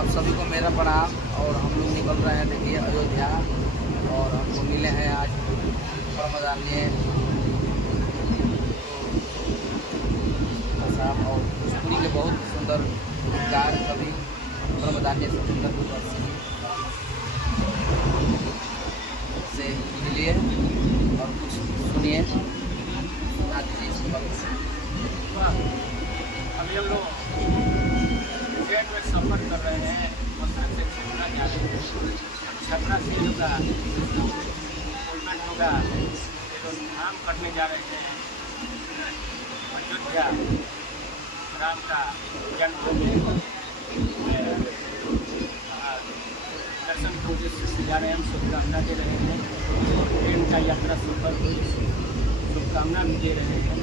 आप सभी को मेरा प्रणाम। और हम लोग निकल रहे हैं, देखिए, अयोध्या। और हमको मिले हैं आज परमदानीय साहब और भोजपुरी के बहुत सुंदर गायक कवि परमदानीय सतेंद्र कुमार सिंह से मिलिए और कुछ सुनिए, सुना दीजिए इसके बारे में। अभी हम लोग ट्रेन में सफ़र कर रहे हैं, मसरत से छपरा जा रहे हैं। छपरा से होगा गवर्नमेंट होगा, तो धाम करने जा रहे हैं अयोध्या, राम का जन्मभूमि। दर्शन के उद्देश्य से जा रहे हैं, हम शुभकामना दे रहे हैं। ट्रेन का यात्रा सफल हो, शुभकामना भी दे रहे हैं।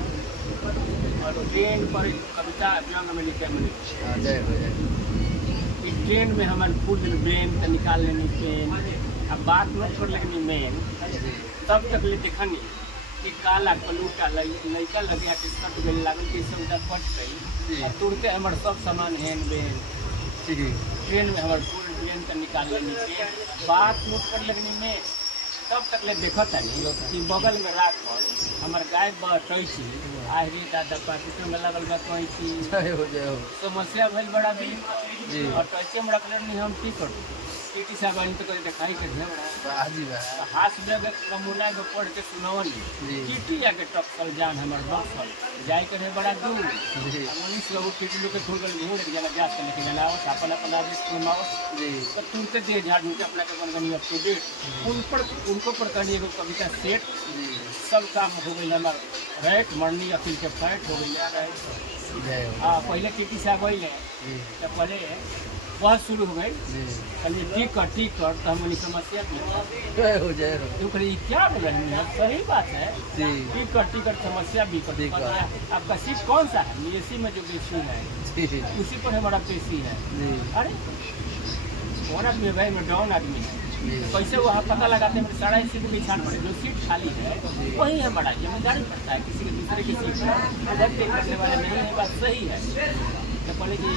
और ट्रेन पर कविता व्यंग में लिखे मैंने, जय हो जय। इस ट्रेन में हमारे फुल ब्रेन तो निकाल लेनी पेन। अब बात नोट कर लेनी मेन, तब तक ले देखनी कि काला कलूटा लड़का लगे कि कट गई, लागल कि सौदा कट गई। अब तुरंते हमारे सब सामान हैन बेन ट्रेन में हमारे फुल ब्रेन तो निकाल लेनी पेन। बात नोट कर लेनी में, तब तक ले देखत है कि बगल में रात पर हमारे गाय बैठी आहरी दादा पाकिट में लगल बा कैंची। जय हो जय हो। समस्या भइल बड़ा भी जी। और कैसे में रखले नहीं हम टिकट टीटी साहब आनी तो कोई दिखाई के ढेर हाजी बा। हाथ में कमुना में पढ़ के सुनवनी जी। टीटी आके टक्कर जान हमार बक्सल जाए के रहे बड़ा दूर। जी। मनीष लोग टीटी लोग के छोड़ कर नहीं लेके जाना, जात के लेके जाना आवत अपन अपन आदेश फरमावत। जी। तो तुरंत दे झाड़ू के अपना के बनगनी अप टू डेट उनको पर कहनी एगो कविता सेट जी। सब काम हो गई हमार रैट मरनी अखिल के फैट हो गई जय हो। हाँ पहले टीटी साहब अले जी। तो पहले बहुत शुरू हो गई जी। कहलिए टिकट तो हमारी समस्या भी जय हो जय हो। क्यों करिए क्या बोल रही है, सही बात है। जी। टिकट समस्या भी कर आपका सीट कौन सा है, एसी में जो बेसी है जी। उसी पर हमारा पेशी है। जी। अरे कौन आदमी है भाई, मैं डाउन आदमी है, जी। कैसे वहाँ पता लगाते हैं सारा सीट की छान पड़े, जो सीट खाली है वही हमारा जिम्मेदारी पड़ता है। किसी के दूसरे की सीट पर उधर पे करने वाले नहीं है, बात सही है। तो बोले कि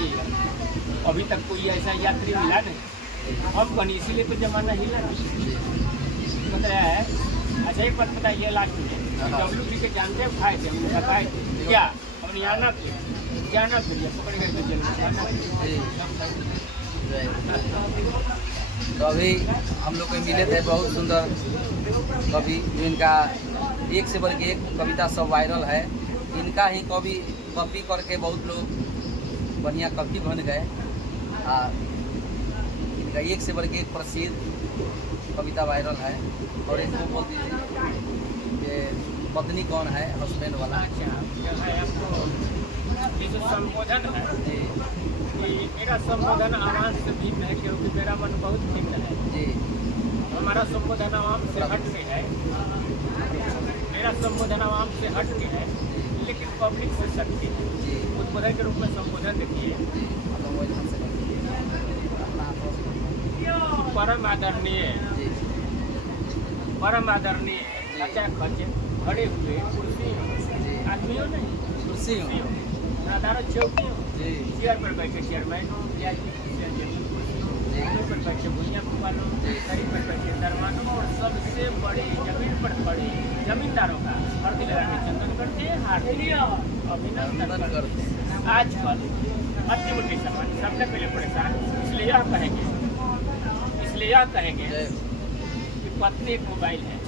अभी तक कोई ऐसा यात्री मिला नहीं, हम बनी इसीलिए तो जमाना हिला नहीं बताया है। अच्छा एक बात बताइए लास्ट में, WP के जानते हैं खाए थे, हमने बताए थे क्या हमने आना जाना फिर पकड़ गए थे जेल में आना। जय हो। तो अभी हम लोग को मिले थे बहुत सुंदर कवि, जो इनका एक से बढ़ के एक कविता सब वायरल है। इनका ही कवि कॉपी करके बहुत लोग बढ़िया कवि बन गए। इनका एक से बढ़ के एक प्रसिद्ध कविता वायरल है। और इनको बोल दीजिए ये पत्नी कौन है, हस्बैंड वाला। अच्छा है आपको ये जो संबोधन है जी। कि मेरा संबोधन आवाम से भिन्न है, क्योंकि मेरा मन बहुत भिन्न है। जी। हमारा संबोधन आवाम से हट के है, मेरा संबोधन आवाम से हट के है, लेकिन पब्लिक से सट के है। जी। उद्बोधन के रूप में संबोधन देखिए। परम आदरणीय जी। परम आदरणीय खचा खचे खड़े हुए कुर्सी आदमियों नहीं कुर्सी हो। साधारण चौकी जी। चेयर पर बैठे चेयरमैन हो या पर बैठे भुइया वालों, कहीं पर बैठे दरवानों और सबसे बड़े जमीन पर खड़े जमींदारों का हरदी लगा के चंदन करते हैं, हारती अभिनंदन करते हैं। आजकल मट्टी मुट्टी सामान सबसे पहले परेशान, इसलिए यह कहेंगे कि पत्नी एक मोबाइल है,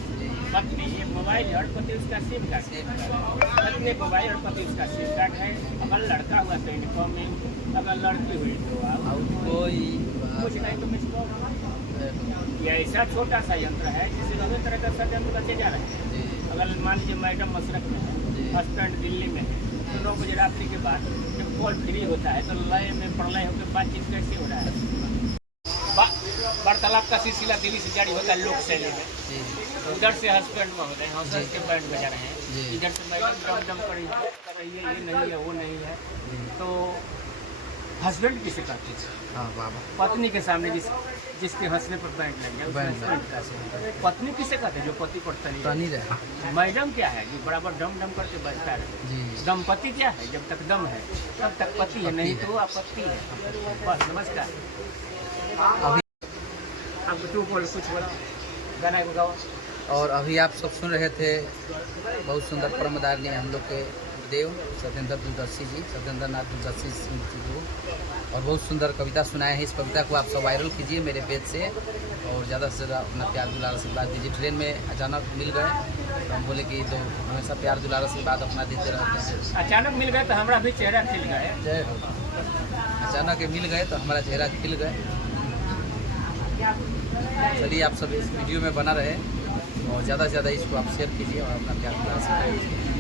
पत्नी एक मोबाइल है और पति उसका सिम कार्ड है। पत्नी एक मोबाइल और पति उसका सिम कार्ड है। अगर लड़का हुआ तो इनकमिंग, अगर लड़की हुई तो कोई कुछ नहीं तो मिस कॉल। यह ऐसा छोटा सा यंत्र है जिससे विभिन्न तरह का षड्यंत्र बचे जा रहे हैं। अगर मान लीजिए मैडम मशरक में है, हस्बैंड दिल्ली में है, तो 9 बजे रात्रि के बाद जब कॉल फ्री होता है तो लय में प्रलय होकर बातचीत कैसे हो रहा है। वार्तालाप का सिलसिला दिल्ली से जारी होता है लोक शैली में। उधर से हस्बैंड में होते हैं, हंस के बैंड बजा रहे हैं, इधर से मैडम डम डम कर रही है, ये नहीं है वो नहीं है। तो हस्बैंड किसे कहते हैं? हाँ बाबा पत्नी के सामने जिसके हंसने पर बैंड लग गया, उसे बैंड husband कहते हैं। पत्नी किसे कहते हैं? जो पति पर तनी तनी रहे। मैडम क्या है? जो बराबर डम डम करके बजता रहे। जी दंपति क्या है? जब तक दम है तब तक पति है, नहीं तो आपत्ति है। बस नमस्कार। अभी अब तू बोल, कुछ बोला, गाना को गाओ। और अभी आप सब सुन रहे थे बहुत सुंदर परमदारणी हम लोग के देव सत्येंद्र दूरदर्शी जी, सत्येंद्र नाथ दूरदर्शी सिंह जी को, और बहुत सुंदर कविता सुनाए हैं। इस कविता को आप सब वायरल कीजिए मेरे पेज से, और ज़्यादा से ज़्यादा अपना प्यार दुलार आशीर्वाद दीजिए। ट्रेन में अचानक मिल गए तो हम बोले कि तो हमेशा प्यार दुलार आशीर्वाद अपना देते रहते हैं। अचानक मिल गए तो हमारा भी चेहरा खिल गया। जय हो। अचानक मिल गए तो हमारा चेहरा खिल गए। चलिए आप सब इस वीडियो में बना रहे और ज़्यादा से ज़्यादा इसको आप शेयर कीजिए और अपना प्यार दुलार आशीर्वाद दीजिए।